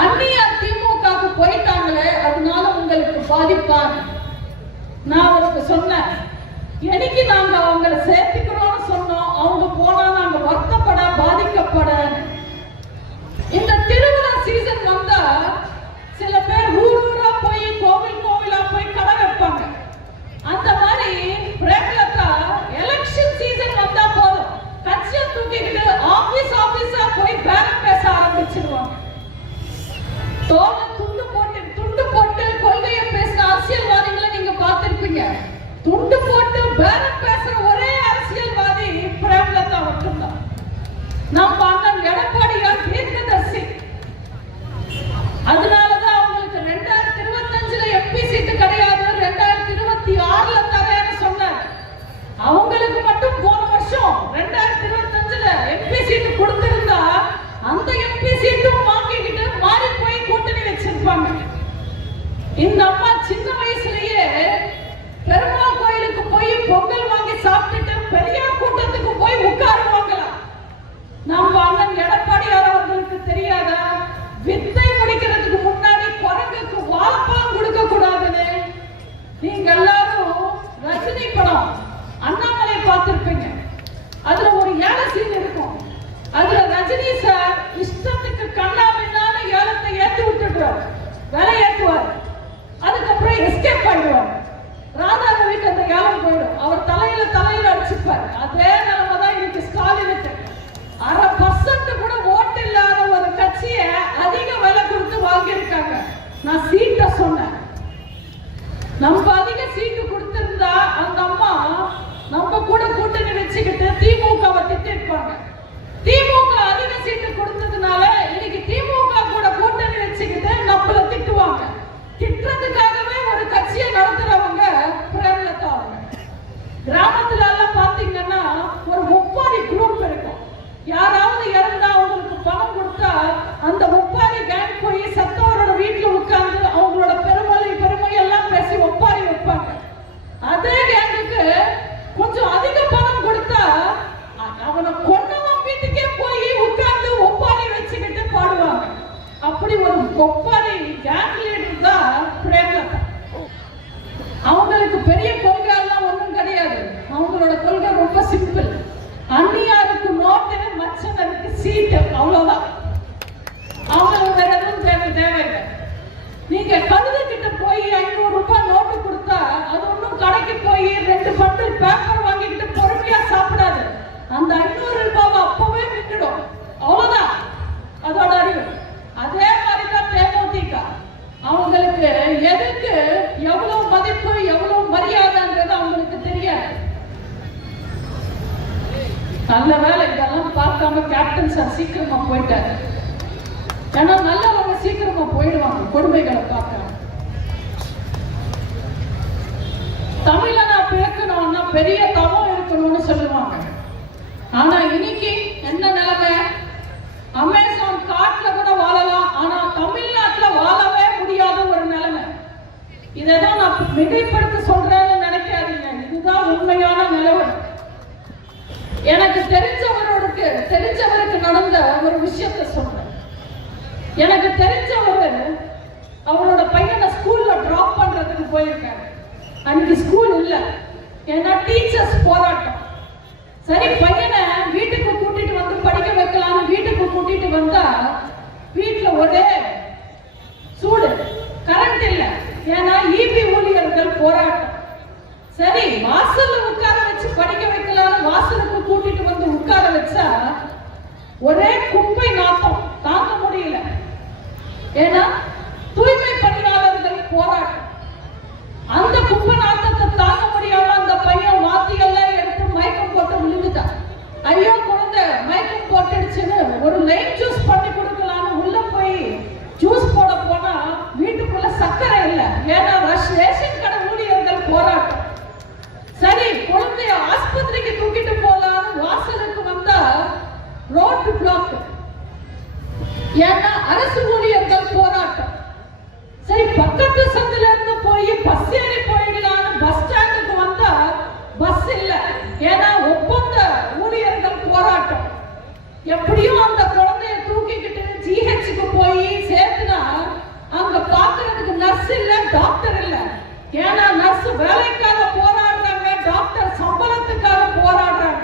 அந்நியார் திமுகவுக்கு போயிட்டாங்களே, அதனால உங்களுக்கு பாதிப்பான். நான் அவருக்கு சொன்னேன், என்னைக்கு நாங்க அவங்களை சேர்த்துக்கிறோம்னு சொன்னோம், அவங்க போனா நாங்க வருத்தப்பட பாதிக்கப்பட. இந்த திருவிழா சீசன் வந்தா சில பேர் ஊரா போய் கோவில் கோவிலா போய் கடை வைப்பாங்க. அந்த மாதிரி பிரேமலதா எலெக்ஷன் சீசன் வந்தா போதும் கட்சியை தூக்கிட்டு ஆபீஸா போய் பேரம் பேச ஆரம்பிச்சிருவாங்க. தோல துண்டு போட்டு கொள்கையை பேசுற அரசியல்வாதிகளை நீங்க பார்த்திருப்பீங்க. துண்டு போட்டு பேரம் பேசுற ஒரே அரசியல்வாதி பிரேமலதா மட்டும்தான். நம்ம அண்ணன் எடப்பாடியார் தீர்க்கதரிசி. அதனாலதான் அவங்களுக்கு 2025 எம்பி சீட்டு கிடையாது, 2026 தரேன்னு சொன்னார். அவங்களுக்கு மட்டும் போன வருஷம் 2025 எம்பி சீட்டு கொடுத்திருந்தா அந்த எம்பி சீட்டும் வாங்கிக்கிட்டு மாறி போய் கூட்டணி வச்சிருப்பாங்க. இந்த அம்மா சின்ன வயசுலயே பெருமாள் கோயிலுக்கு போய் பொங்கல் வாங்கி சாப்பிட்டுட்டு பெரியார் கூட்டத்துக்கு போய் உட்காருவாங்களாம். நம்ம அண்ணன் எடப்பாடியார் அவர்களுக்கு தெரியாதா, வித்தை முடிக்கிறதுக்கு முன்னாடி குரங்குக்கு வாழைப்பழம் கொடுக்க கூடாதுன்னு? நீங்க எல்லாரும் ரஜினி படம் அண்ணாமலை பார்த்திருப்பீங்க. அதுல ஒரு ஏழை சீன் இருக்கும். அதுல ரஜினி சார் இஷ்டத்துக்கு கண்ணா பின்னால ஏலத்தை ஏற்றி விட்டுடுவார், விலை ஏற்றுவார். அதுக்கப்புறம் எஸ்கேப் ஆயிடுவார். ராதா ரவிக்கு அந்த ஏலம் போயிடும். அவர் தலையில அடிச்சுப்பார். அதே நிலைமை தான் இன்னைக்கு ஸ்டாலினுக்கு. 1% கூட ஓட்டு இல்லாத ஒரு கட்சியை அதிக விலை கொடுத்து வாங்கியிருக்காங்க. நான் சீட்டை சொன்னேன். நம்ம அதிக சீட்டு கொடுத்திருந்தா அந்த அம்மா நம்ம கூட கூட்டணி வச்சுக்கிட்டு திமுகவை திட்டிருப்பாங்க. திமுக அதிக சீட்டு கொடுத்ததுனால இன்னைக்கு திமுக கூட கூட்டணி வச்சுக்கிட்டு நம்மள திட்டுவாங்க. திட்டுறதுக்காகவே ஒரு கட்சியை நடத்துறவங்க பிரேமலதா அவங்க. கிராமத்துல எல்லாம் பாத்தீங்கன்னா ஒரு முப்பாடி குரூப் இருக்கும். யாராவது இறந்தா அவங்களுக்கு பணம் கொடுத்தா அந்த முப்பாடி கேங் போய் சத்தவரோட வீட்டுல உட்கார்ந்து அவங்களோட பெருமை எல்லாம் பேசி ஒப்பாரி வைப்பாங்க. அதே கேங்குக்கு கொஞ்சம் அதிக பணம் கொடுத்தா அவனை கொன்னவன் வீட்டுக்கே போய் உட்கார்ந்து ஒப்பாரி வச்சுக்கிட்டு பாடுவாங்க. அப்படி ஒரு ஒப்பாரி கேங் லீடர் தான் பிரேமலதா. அவங்களுக்கு பெரிய கொள்கை எல்லாம் ஒன்றும் கிடையாது. அவங்களோட கொள்கை ரொம்ப சிம்பிள். அந்நியாருக்கு நோட்டு, மச்சனருக்கு சீட்டு, அவ்வளவுதான். அவங்களுக்கு வேற எதுவும் தேவையில்லை. நீங்க கழுதுகிட்ட போய் 500 ரூபாய் நோட்டு கொடுத்தா அது ஒன்றும் கடைக்கு போய் 2 பண்டில் பேப்பர் வாங்கிக்கிட்டு பொறுமையா சாப்பிடாது. அந்த 500 ரூபாவை அப்பவே விட்டுடும். அவ்வளவுதான் அதோட அறிவு. அதே மாதிரிதான் தேமுதிக. அவங்களுக்கு எதுக்கு எவ்வளவு மதிப்பு எவ்வளவு மரியாதைன்றது அவங்களுக்கு தெரியாது. நல்ல வேலை இதெல்லாம் பார்க்காம கேப்டன் சார் சீக்கிரமா போயிட்டாரு. ஏன்னா நல்லவங்க சீக்கிரமா போயிடுவாங்க கொடுமைகளை பார்க்க. தமிழ நான் பேக்கணும்னா பெரிய தவம் இருக்கணும்னு சொல்லுவாங்க. ஆனா இன்னைக்கு என்ன நிலைமை? அமேசான் காட்டுல கூட வாழலாம், ஆனா தமிழ்நாட்டுல வாழவே முடியாத ஒரு நிலைமை. இதான் நான் மிகைப்படுத்த சொல்றேன்னு நினைக்காதீங்க. இதுதான் உண்மையான நிலவரம். எனக்கு தெரிஞ்சவருக்கு நடந்த ஒரு விஷயத்தை சொல்றேன். எனக்கு தெரிஞ்சவர் அவரோட பையனை ஸ்கூல்ல டிராப் பண்றதுக்கு போயிருக்காரு. அன்னைக்கு ஸ்கூல் இல்ல, ஏன்னா டீச்சர்ஸ் போராட்டம். சரி, பையனை வீட்டுக்கு கூட்டிட்டு வந்து படிக்க வைக்கலாம்னு வீட்டுக்கு கூட்டிட்டு வந்தா வீட்டுல ஒரே சூடு, கரண்ட் இல்ல, ஏன்னா இபி ஊழியர்கள் போராட்டம். சரி, வாசல்ல உட்கார வச்சு படிக்க வைக்கலாம்னு வாசலுக்கு கூட்டிட்டு வந்து உட்கார வச்சா ஒரே குப்பை நாத்தம், தாங்க முடியல. ஏன்னா தூய்மை பணியாளர்கள் போராட்டம். அந்த குப்பை நாத்தத்தை தாங்க முடியாம அந்த பையன் வாத்தியெல்லாம் எடுத்து மயக்கம் போட்டு விழுந்துட்டான். ஐயோ குழந்தை மயக்கம் போட்டுடுச்சுன்னு ஒரு லைம் ஜூஸ் பண்ணி கொடுக்கலான்னு உள்ள போய் ஜூஸ் போட போனா வீட்டுக்குள்ள சக்கரை இல்லை, ஏன்னா ரேஷன் கடை ஊழியர்கள் போராட்டம். சரி, குழந்தைய ஆஸ்பத்திரிக்கு தூக்கிட்டு போலான்னு வாசலுக்கு வந்தா ரோட் பிளாக், ஏன்னா அரசு ஊழியர்கள் போராட்டம். சரி, பக்கத்து சந்தில இருந்து போய் பஸ் ஏறி போயிடலான்னு பஸ் ஸ்டாண்டுக்கு வந்தா பஸ் இல்ல, ஏன்னா ஒப்பந்த ஊழியர்கள் போராட்டம். எப்படியும் அந்த குழந்தைய தூக்கிக்கிட்டு ஜிஹெச்சுக்கு போய் சேர்த்து இல்ல, டாக்டர் இல்ல. ஏன்னா நர்ஸ் வேலைக்காக போராடுறாங்க, டாக்டர் சம்பளத்துக்காக போராடுறாங்க.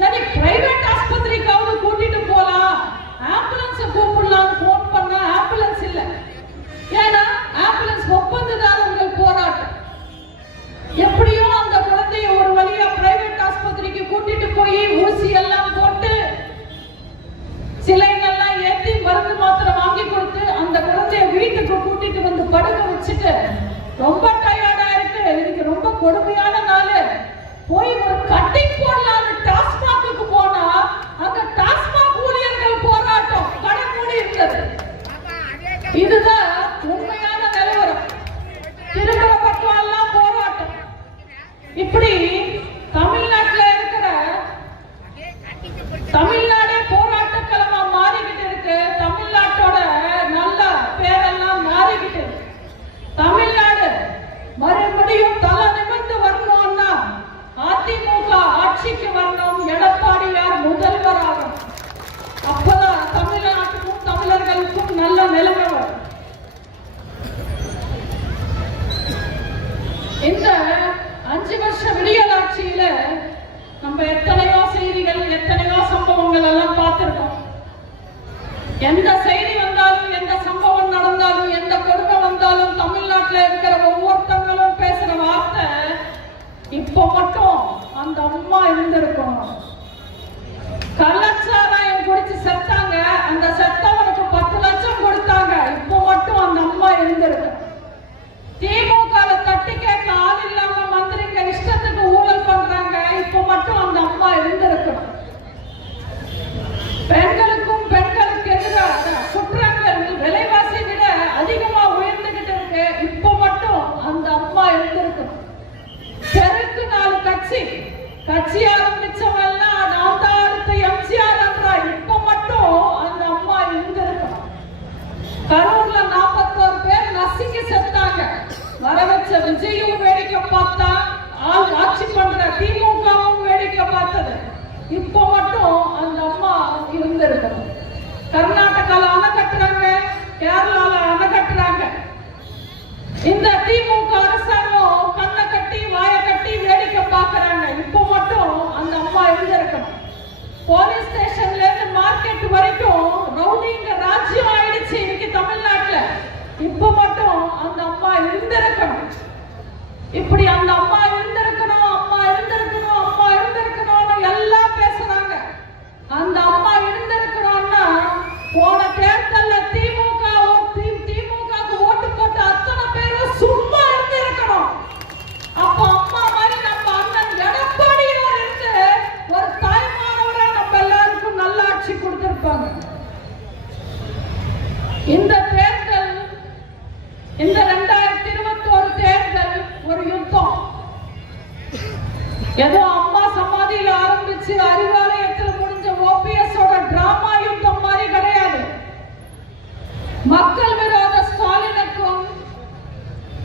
சரி, பிரைவேட் ஆஸ்பத்திரிக்காவது கூட்டிட்டு போலாம், ஆம்புலன்ஸ் கூப்பிடலாம் போன் பண்ண ஆம்புலன்ஸ் இல்ல. ஏன்னா ஆம்புலன்ஸ் ஒப்பந்ததாரர்கள் போராட்டம். எப்படியோ அந்த குழந்தைய ஒரு வழியா பிரைவேட் ஆஸ்பத்திரிக்கு கூட்டிட்டு போய் ஊசி எல்லாம் போட்டு சிலைங்கெல்லாம் ஏற்றி மருந்து மாத்திரை வாங்கி கொடுத்து அந்த குழந்தைய வீட்டுக்கு கூட்டிட்டு வந்து படுக்க வச்சுட்டு ரொம்ப டயர்டா இருக்கு, இதுக்கு ரொம்ப கொடுமையான நாள், போய் ஒரு கட்டிங் போடலான்னு டாஸ்மாக்கு போனா அங்க டாஸ்மாக் ஊழியர்கள் போராட்டம், கடை மூடி இருந்தது. இதுதான் உண்மையான நிலவரம். திரும்புற பக்கம் எல்லாம் போராட்டம். இப்படி தமிழ்நாட்டில் இருக்கிற தமிழ்நாடே போராட்டக்களமா மாறிக்கிட்டு இருக்கு. தமிழ்நாட்டோட நல்ல பேரெல்லாம் மாறிக்கிட்டு இருக்கு. தமிழ்நாடு மறுபடியும் தலை நிமிர்ந்து வரணும்னா அதிமுக ஆட்சிக்கு வரணும், எடப்பாடியார் முதல்வராகும். அப்பதான் தமிழ்நாட்டுக்கும் தமிழர்களுக்கும் நல்ல நிலைமை வரும். இந்த 5 வருஷ விடியல் ஆட்சியில நம்ம எத்தனையோ செய்திகள், எத்தனையோ சம்பவங்கள் எல்லாம் பார்த்திருக்கோம். எந்த செய்தி வந்தாலும், எந்த சம்பவம் நடந்தாலும், எந்த கொடுமை வந்தாலும் தமிழ்நாட்டில் இருக்கிற ஒவ்வொருத்தங்களும் பேசுற வார்த்தை, இப்ப மட்டும் அந்த அம்மா இருந்திருக்கணும். கள்ளச்சாராயம் குடிச்சு செத்தாங்க, அந்த செத்தவனுக்கு 10 லட்சம் கொடுத்தாங்க, இப்ப மட்டும் அந்த அம்மா இருந்திருக்கும். திமுக தட்டி கேட்க ஆள் இல்லாம மந்திரிங்க இஷ்டத்துக்கு ஊழல் பண்றாங்க, இப்ப மட்டும் அந்த அம்மா இருந்திருக்கணும். பெண்களுக்கும் பெண்களுக்கு எதிராக குற்றங்கள் விலைவாசி விட அதிகமா உயர்ந்துகிட்டு இருக்கு, இப்ப மட்டும் அந்த அம்மா இருந்திருக்கணும். தெருக்கு 4 கட்சி ஆரம்பிச்சவங்க எல்லாம் நான் தான் அடுத்த எம்ஜிஆர் என்றா, இப்ப மட்டும் அந்த அம்மா இருந்திருக்கணும். கரூர்ல 41 பேர் நசுக்கி செத்தாங்க, வர வச்ச விஜயும் வேடிக்கை பார்த்தா, ஆட்சி பண்ற திமுகவும் வேடிக்கை பார்த்தது, இப்ப மட்டும் அந்த அம்மா இருந்திருக்கணும். கர்நாடகால அணை கட்டுறாங்க, கேரளால அணை கட்டுறாங்க. இந்த திமுக அரசாங்கம் கண்ணை கட்டி வாயை கட்டி வேடிக்கை பார்க்கறாங்க, இப்ப மட்டும் அந்த அம்மா இருந்திருக்கணும். போலீஸ் ஸ்டேஷன்ல இருந்து மார்க்கெட் வரைக்கும் ரவுடிங்க ராஜ்யம் ஆயிடுச்சு இன்னைக்கு தமிழ்நாட்டுல, இப்ப மட்டும் அந்த அம்மா இருந்திருக்கணும். இப்படி அந்த அம்மா இருந்திருக்கணும், அம்மா இருந்திருக்கணும், அம்மா இருந்திருக்கணும்னு எல்லாம் பேசுறாங்க. அந்த அம்மா இருந்திருக்கணும்னா போன தேர்தல்ல திமுகவுக்கு ஓட்டு போட்ட அத்தனை பேரும் சும்மா இருந்திருக்கணும். அப்ப அம்மா மாதிரி நம்ம அண்ணன் எடப்பாடியார் இருந்து ஒரு தாய்மானவரா நம்ம எல்லாருக்கும் நல்ல ஆட்சி கொடுத்திருப்பாங்க. இந்த தேர்தல், இந்த 2021 தேர்தல் ஒரு யுத்தம். ஏதோ அம்மா சமாதியில ஆரம்பிச்சு அறிவாலயத்தில் முடிஞ்ச ஓபிஎஸ் டிராமா யுத்தம் மாதிரி கிடையாது. மக்கள் விரோத ஸ்டாலினுக்கும்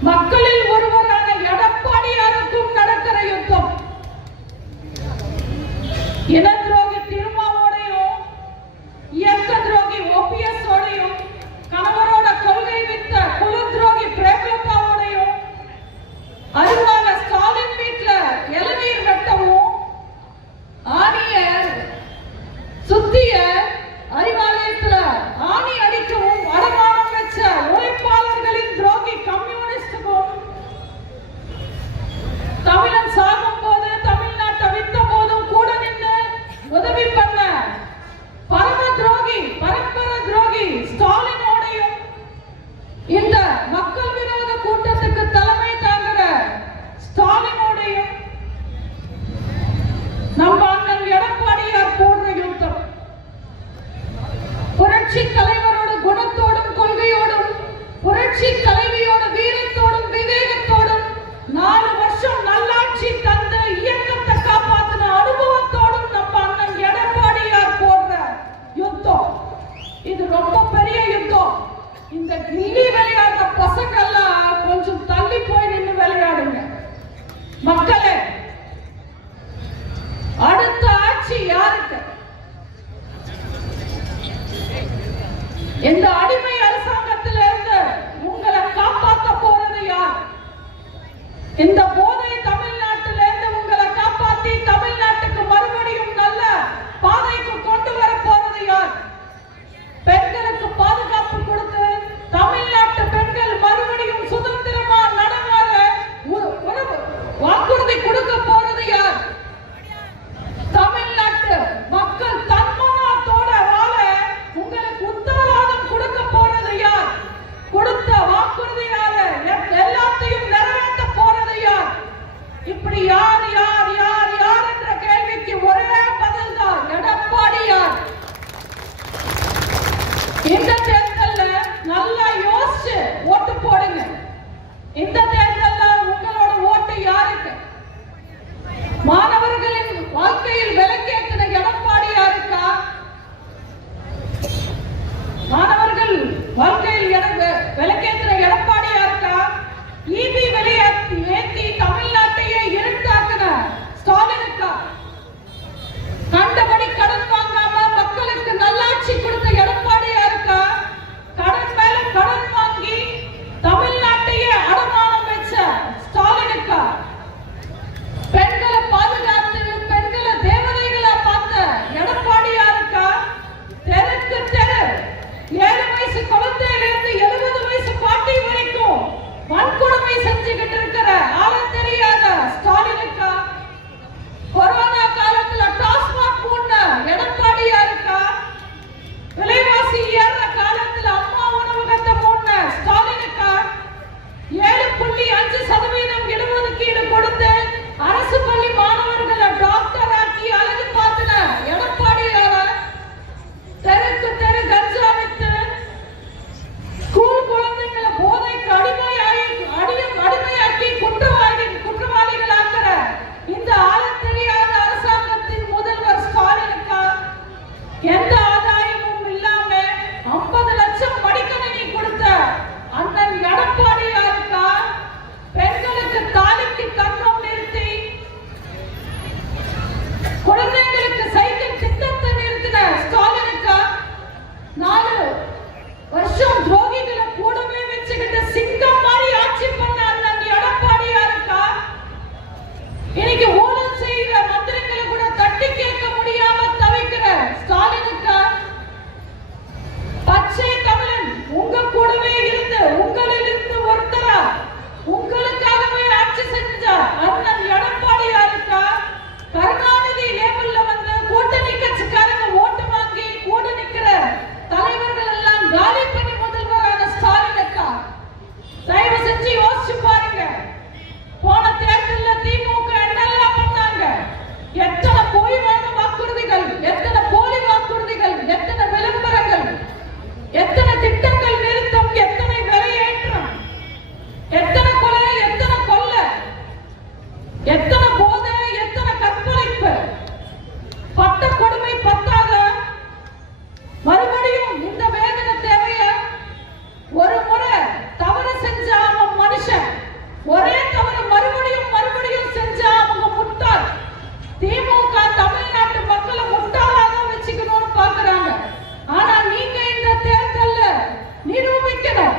மக்களில் ஒருவரான எடப்பாடியாருக்கும் நடக்கிற யுத்தம். இன துரோகி திருமாவோடையும் இயக்க துரோகி ஓபிஎஸ் ஓடையும் கணவரோட கொள்கை வித்த குல துரோகி பிரேமலதாவோடையும் அறிவால ஸ்டாலின் வீட்டுல இளநீர் வெட்டவும் ஆணிய சுத்திய அறிவாலயத்துல ஆணி அடிக்கவும் அடமானம் வச்ச உழைப்பாளர்களின் துரோகி கம்யூனிஸ்டுக்கும் தமிழன் சாகும் போது தமிழ்நாட்டை வித்த போதும் கூட நின்று உதவி பண்ண பரம்பர துரோகி ஸ்டாலினோடையும் இந்த மக்கள் விரோத கூட்டத்துக்கு தலைமை தாங்குற ஸ்டாலினோடையும் நம்ம அண்ணன் எடப்பாடியார் போன்ற யுத்தம். புரட்சி தலைவரோட குணத்தோடும் கொள்கையோடும் புரட்சி தலைவியோட வீரத்தோடும் விவேகத்தோடும் 4 வருஷம் நல்லாட்சி தந்து இயக்கத்தை காப்பாற்றின அனுபவத்தோடும் நம்ம அண்ணன் எடப்பாடியார் போன்ற யுத்தம். இது ரொம்ப பெரிய யுத்தம். இந்த கில்லி விளையாடுற பசங்க எல்லாம் கொஞ்சம் தள்ளி போய் நின்று விளையாடுங்க. மக்களே, அடுத்த ஆட்சி யாருக்கு? இந்த அடிமை அரசாங்கத்திலிருந்து உங்களை காப்பாற்ற இந்த போதை தமிழ்நாட்டில இருந்து உங்களை காப்பாத்தி தமிழ்நாட்டுக்கு மறுபடியும் நல்ல பாதைக்கு கொண்டு வர போறது யார்? பெண்களுக்கு பாதுகாப்பு கொடுத்து தமிழ்நாட்டு பெண்கள் மறுபடியும் சுதந்திரமா நடமாற வாக்குறுதி கொடுக்க போறது யார்? தமிழ்நாட்டு மக்கள் தன்மானத்தோட வாழ உங்களுக்கு உத்தரவாதம் கொடுக்க போறது யார்? கொடுத்த வாக்குறுதியால எல்லாத்தையும் நிறைவேற்ற போறது யார்? இப்படி யார் யார் யார் யார் என்ற கேள்விக்கு ஒரே பதில் தான், எடப்பாடியார். இந்த தேர்தல்ல நல்லா யோசிச்சு ஓட்டு போடுங்க. இந்த தேர்தல்ல உங்களோட ஓட்டு யாருக்கு? மாணவர்களின் வாழ்க்கையில் விலக்கேற்றின எடப்பாடியாருக்கா? மாணவர்கள் வாழ்க்கையில் விலக்கேற்றின எடப்பாடியாருக்கா? ஈபி ஏற்றி தமிழ்நாட்டையே இருட்டாக்குன ஸ்டாலினுக்கா? கண்டபடி கடன் வாங்காம மக்களுக்கு நல்லாட்சி கொடுத்த எடப்பாடியாருக்கா? கடன் மேல கடன் வாங்கி தமிழ்நாட்டையே அடமானம் வச்ச ஸ்டாலினுக்கா? பெண்களை பாதுகாத்து பெண்களை தேவதைகளா பார்த்த எடப்பாடியாருக்கா? தெருக்கு தெரு 7 வயசு குழந்தையிலிருந்து 70 வயசு பாட்டி வரைக்கும் வன்கொடுமை செஞ்சுக்கிட்டு இருக்கிற ஆள தெரியாத ஸ்டாலினுக்கா? கொரோனா காலத்துல டாஸ்மாக் போன எடப்பாடியாருக்கா? விலைவாசி ஏற காலத்துல அம்மா உணவகத்தை போன ஸ்டாலினுக்கா? 7.5% இடஒதுக்கீடு கொடுத்து அரசு பள்ளி மாணவர்களை டாக்டர் ஆக்கி அழகு பார்த்தின எடப்பாடியார? தெருக்கு தெரு கஞ்சா வித்து ஸ்கூல் குழந்தைகளை போதைக்கு அடிமையாக்கி குற்றவாளிகளாக்குற இந்த ஆள தெரியாத அரசாங்கத்தின் முதல்வர் ஸ்டாலினுக்கா? எந்த ஆதாயமும் இல்லாம 50 லட்சம் மடிக்கணினி கொடுத்த அண்ணன் எடப்பாடியாருக்கா? பெண்களுக்கு தாலிக்கு கண்ணம் நிறுத்தி குழந்தைகளுக்கு சைக்கிள் திட்டத்தை நிறுத்தின ஸ்டாலினுக்கா? 4 வருஷம் துரோகிகளை கூடவே வச்சுக்கிட்ட சிங்கம் மாதிரி ஆட்சி பண்ண அண்ணன் எடப்பாடியாருக்கா? இன்னைக்கு ஊழல் செய்கிற மந்திரிகளை கூட தட்டி கேட்க முடியாம தவிக்கிற ஸ்டாலினுக்கா? பச்சை தமிழன் உங்க கூடவே இருந்து உங்களிலிருந்து ஒருத்தரா உங்களுக்காகவே ஆட்சி செஞ்ச அண்ணன் எடப்பாடியாருக்கா? கருணாநிதி லேபிள்ல வந்து கூட்டணி கட்சிக்காரங்க ஓட்டு வாங்கி கூட நிக்கிற தலைவர்கள் எல்லாம் காலி பண்ணி முதல்வரான ஸ்டாலினுக்கா? தயவு செஞ்சு யோசிச்சு பாருங்க. போன தேர்தலில் திமுக என்னெல்லாம் பண்ணாங்க? எத்தனை போய் வாழ்ந்த வாக்குறுதிகள், எத்தனை போலி வாக்குறுதிகள், எத்தனை விளம்பரங்கள், எத்தனை திட்டங்கள் நிறுத்தம், எத்தனை விலையேற்றம், எத்தனை கொலை, எத்தனை கொள்ளை, எத்தனை போதை, எத்தனை கற்பழிப்பு, பட்ட கொடுமை பத்தாத மறுபடியும் இந்த வேதனை தேவையா? ஒரு முறை தவறு செஞ்ச அவன் மனுஷன், ஒரே தவறு மறுபடியும் மறுபடியும் செஞ்ச அவங்க முட்டாள். திமுக தமிழ்நாட்டு மக்களை முட்டாளாக வச்சுக்கணும்னு பாக்குறாங்க. ஆனா நீங்க இந்த தேர்தல்ல நிரூபிக்கணும்.